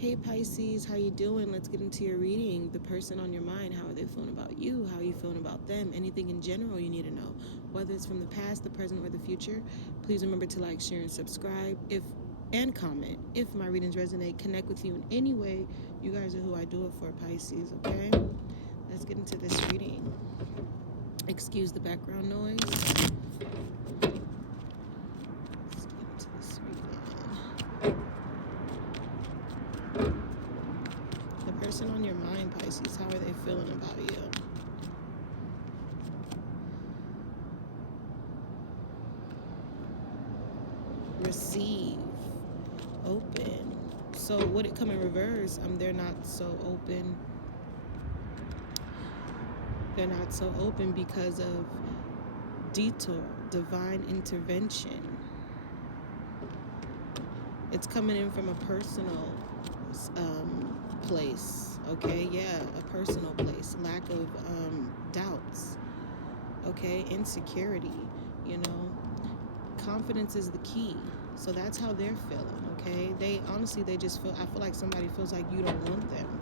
Hey Pisces, how you doing? Let's get into your reading. The person on your mind, how are they feeling about you? How are you feeling about them? Anything in general you need to know, whether it's from the past, the present, or the future. Please remember to like, share, and subscribe and comment. If my readings resonate, connect with you in any way. You guys are who I do it for, Pisces, okay? Let's get into this reading. Excuse the background noise. Person on your mind, Pisces, how are they feeling about you? Receive, open. So would it come in reverse? They're not so open. They're not so open because of detour, divine intervention. It's coming in from a personal place, okay? Yeah, a personal place. Lack of doubts, okay? Insecurity, you know? Confidence is the key. So that's how they're feeling, okay? They just feel, I feel like somebody feels like you don't want them.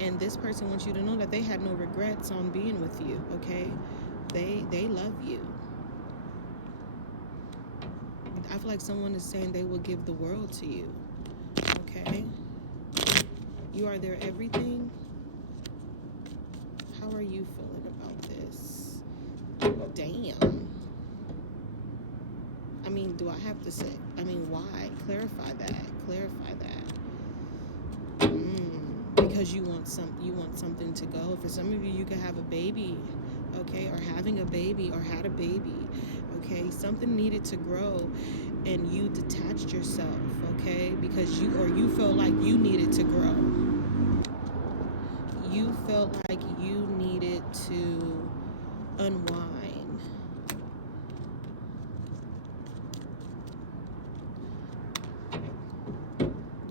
And this person wants you to know that they had no regrets on being with you, okay? They love you. I feel like someone is saying they will give the world to you, okay? You are their everything. How are you feeling about this? Damn. Do I have to say? Why? Clarify that. Because you want something to go. For some of you, you could have a baby, okay, or having a baby or had a baby, okay. Something needed to grow, and you detached yourself, okay, because you felt like you needed to grow. You felt like you needed to unwind.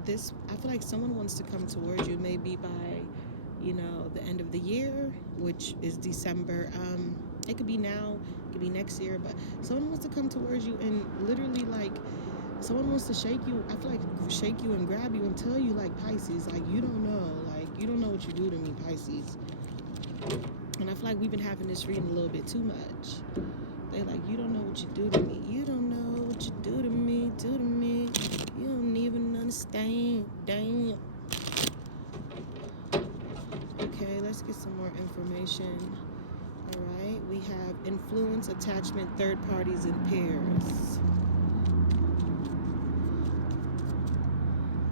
I feel like someone wants to come towards you, maybe by, the end of the year, which is December. It could be now, it could be next year, but someone wants to come towards you and literally, someone wants to shake you. I feel like shake you and grab you and tell you, Pisces, you don't know what you do to me, Pisces. And I feel like we've been having this reading a little bit too much. They're like, you don't know what you do to me. You don't know what you do to me. You don't even understand. Damn. Okay, let's get some more information. All right, we have influence, attachment, third parties, and pairs.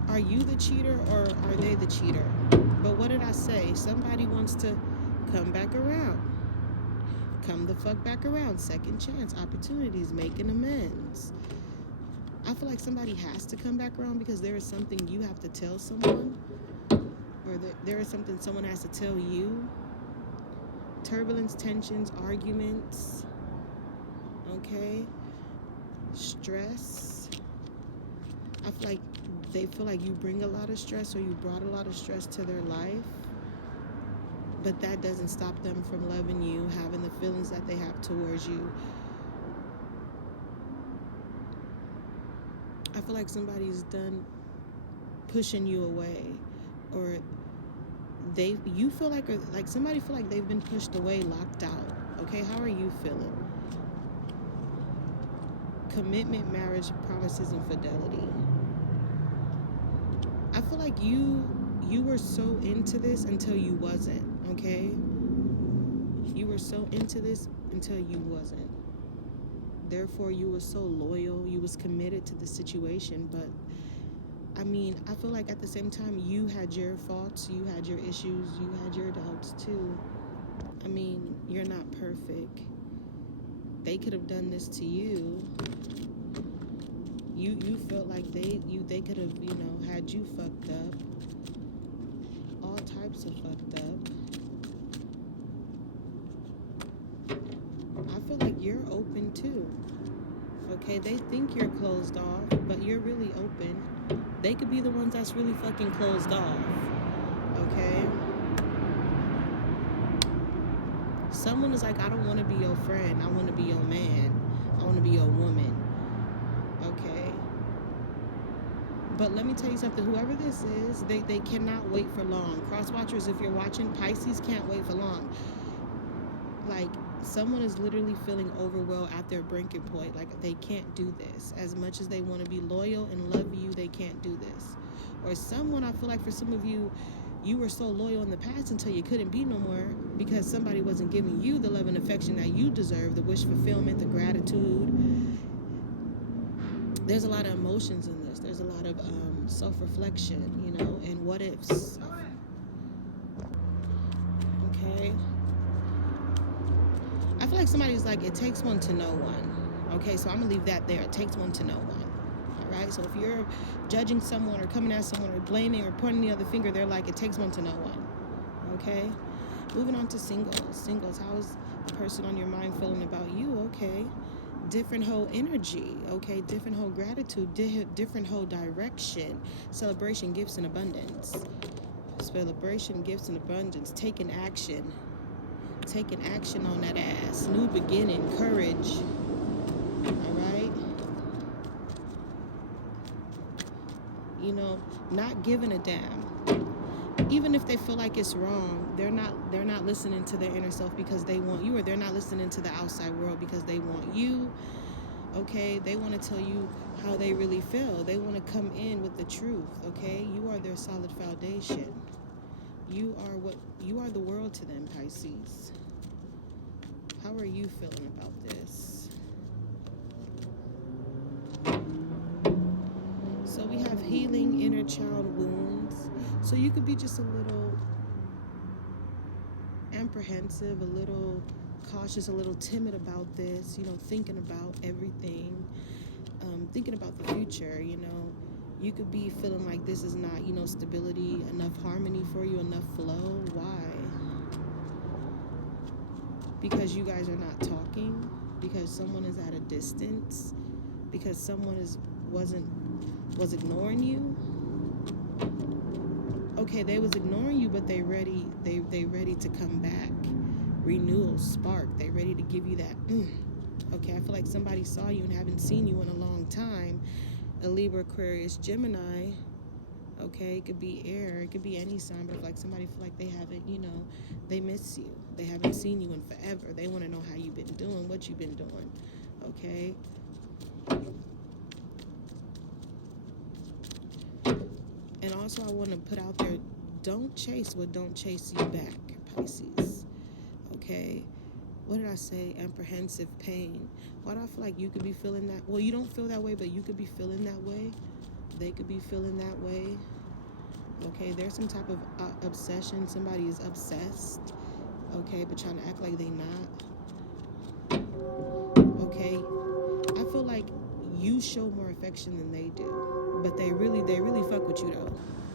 Are you the cheater or are they the cheater? But what did I say? Somebody wants to come back around. Come the fuck back around. Second chance, opportunities, making amends. I feel like somebody has to come back around because there is something you have to tell someone, or there is something someone has to tell you. Turbulence, tensions, arguments, okay? Stress. I feel like they feel like you bring a lot of stress, or you brought a lot of stress to their life. But that doesn't stop them from loving you, having the feelings that they have towards you. I feel like somebody's done pushing you away, or you feel like somebody feel like they've been pushed away, locked out. Okay, how are you feeling? Commitment, marriage, promises, and fidelity. I feel like you were so into this until you wasn't. Okay, you were so into this until you wasn't. Therefore, you were so loyal, you was committed to the situation. But I feel like at the same time, you had your faults, you had your issues, you had your doubts too. You're not perfect. They could have done this to you. You felt like they could have, had you fucked up. All types of fucked up. I feel like you're open too. Okay, they think you're closed off, but you're really open. They could be the ones that's really fucking closed off. Okay? Someone is like, I don't want to be your friend. I want to be your man. I want to be your woman. Okay? But let me tell you something, whoever this is, they cannot wait for long. Cross watchers, if you're watching, Pisces can't wait for long. Like, someone is literally feeling overwhelmed at their breaking point. Like, they can't do this. As much as they want to be loyal and love you, they can't do this. Or someone, I feel like for some of you, you were so loyal in the past until you couldn't be no more because somebody wasn't giving you the love and affection that you deserve, the wish fulfillment, the gratitude. There's a lot of emotions in this. There's a lot of self-reflection, you know, and what ifs. Okay. I feel like somebody's like, it takes one to know one. Okay, so I'm going to leave that there. It takes one to know one. All right, so if you're judging someone or coming at someone or blaming or pointing the other finger, they're like, it takes one to know one. Okay, moving on to singles. Singles, how is the person on your mind feeling about you? Okay, different whole energy. Okay, different whole gratitude, different whole direction. Celebration, gifts, and abundance. Celebration, gifts, and abundance. Taking action. Taking action on that ass. New beginning, courage. All right. You know, not giving a damn. Even if they feel like it's wrong, they're not listening to their inner self because they want you, or they're not listening to the outside world because they want you. Okay, they want to tell you how they really feel. They want to come in with the truth. Okay, you are their solid foundation. You are the world to them, Pisces. How are you feeling about this? So we have healing inner child wounds. So you could be just a little apprehensive, a little cautious, a little timid about this, you know, thinking about everything, thinking about the future, you know. You could be feeling like this is not, you know, stability, enough harmony for you, enough flow. Why? Because you guys are not talking, because someone is at a distance, because someone was ignoring you. Okay, they was ignoring you, but they ready to come back. Renewal, spark. They ready to give you that. Okay, I feel like somebody saw you and haven't seen you in a long time. A Libra, Aquarius, Gemini. Okay, it could be air, it could be any sign, but if like somebody feel like they haven't, you know, they miss you. They haven't seen you in forever. They want to know how you've been doing, what you've been doing. Okay. And also I want to put out there, don't chase what don't chase you back, Pisces. Okay. What did I say? Apprehensive pain. Why do I feel like you could be feeling that? Well, you don't feel that way, but you could be feeling that way. They could be feeling that way. Okay, there's some type of obsession. Somebody is obsessed. Okay, but trying to act like they not. Okay, I feel like you show more affection than they do, but they really fuck with you though.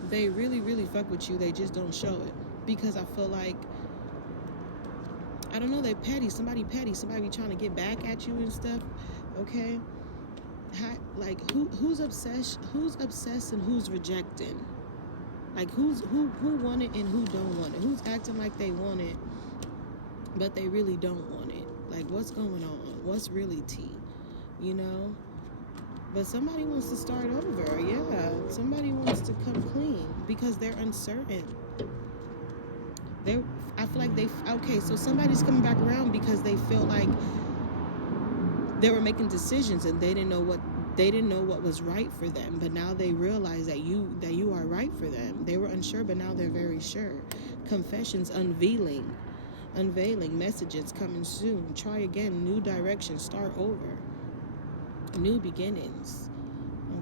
They really fuck with you. They just don't show it because I feel like, I don't know, they're petty. Somebody petty. Somebody be trying to get back at you and stuff. Okay. Like who's obsessed and who's rejecting? Like who want it and who don't want it? Who's acting like they want it but they really don't want it? Like what's going on? What's really tea? You know? But somebody wants to start over. Yeah, somebody wants to come clean because they're uncertain. I feel like okay, so somebody's coming back around because they feel like they were making decisions and they didn't know what was right for them, but now they realize that you are right for them. They were unsure, but now they're very sure. Confessions unveiling, messages coming soon. Try again, new direction, start over, new beginnings.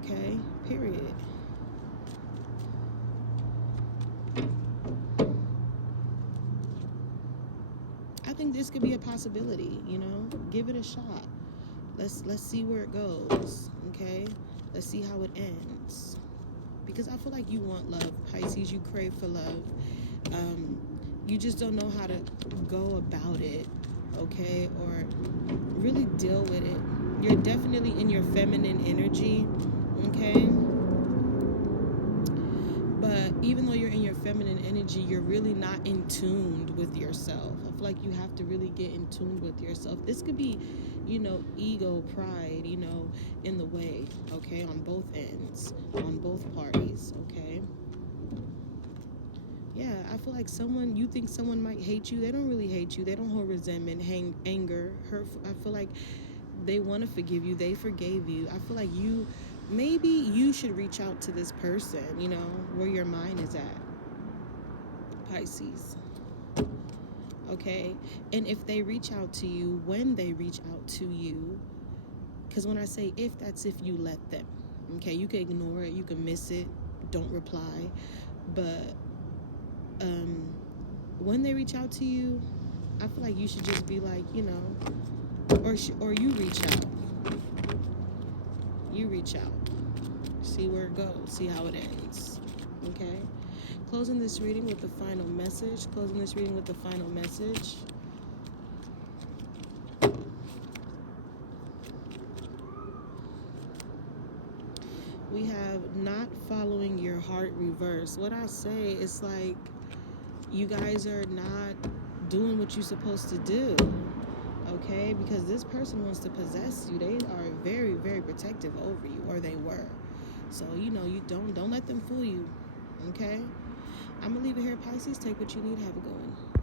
Okay, period. I think this could be a possibility, you know. Give it a shot. Let's see where it goes, okay? Let's see how it ends. Because I feel like you want love, Pisces. You crave for love. You just don't know how to go about it, okay? Or really deal with it. You're definitely in your feminine energy, okay? But But even though you're in your feminine energy, you're really not in tune with yourself. I feel like you have to really get in tune with yourself. This could be, ego, pride, in the way, okay, on both ends, on both parties, okay? Yeah, I feel like you think someone might hate you. They don't really hate you. They don't hold resentment, anger, hurt. I feel like they want to forgive you. They forgave you. I feel like maybe you should reach out to this person, where your mind is at. Pisces. Okay? And if they reach out to you, when they reach out to you, because when I say if, that's if you let them. Okay? You can ignore it. You can miss it. Don't reply. But when they reach out to you, I feel like you should just be like, or you reach out. You reach out. See where it goes. See how it ends. Okay? Closing this reading with the final message. We have not following your heart reverse. What I say is like, you guys are not doing what you're supposed to do, okay? Because this person wants to possess you. They are very, very protective over you, or they were. So, you don't let them fool you, okay? I'm going to leave it here, Pisces. Take what you need. Have a good one.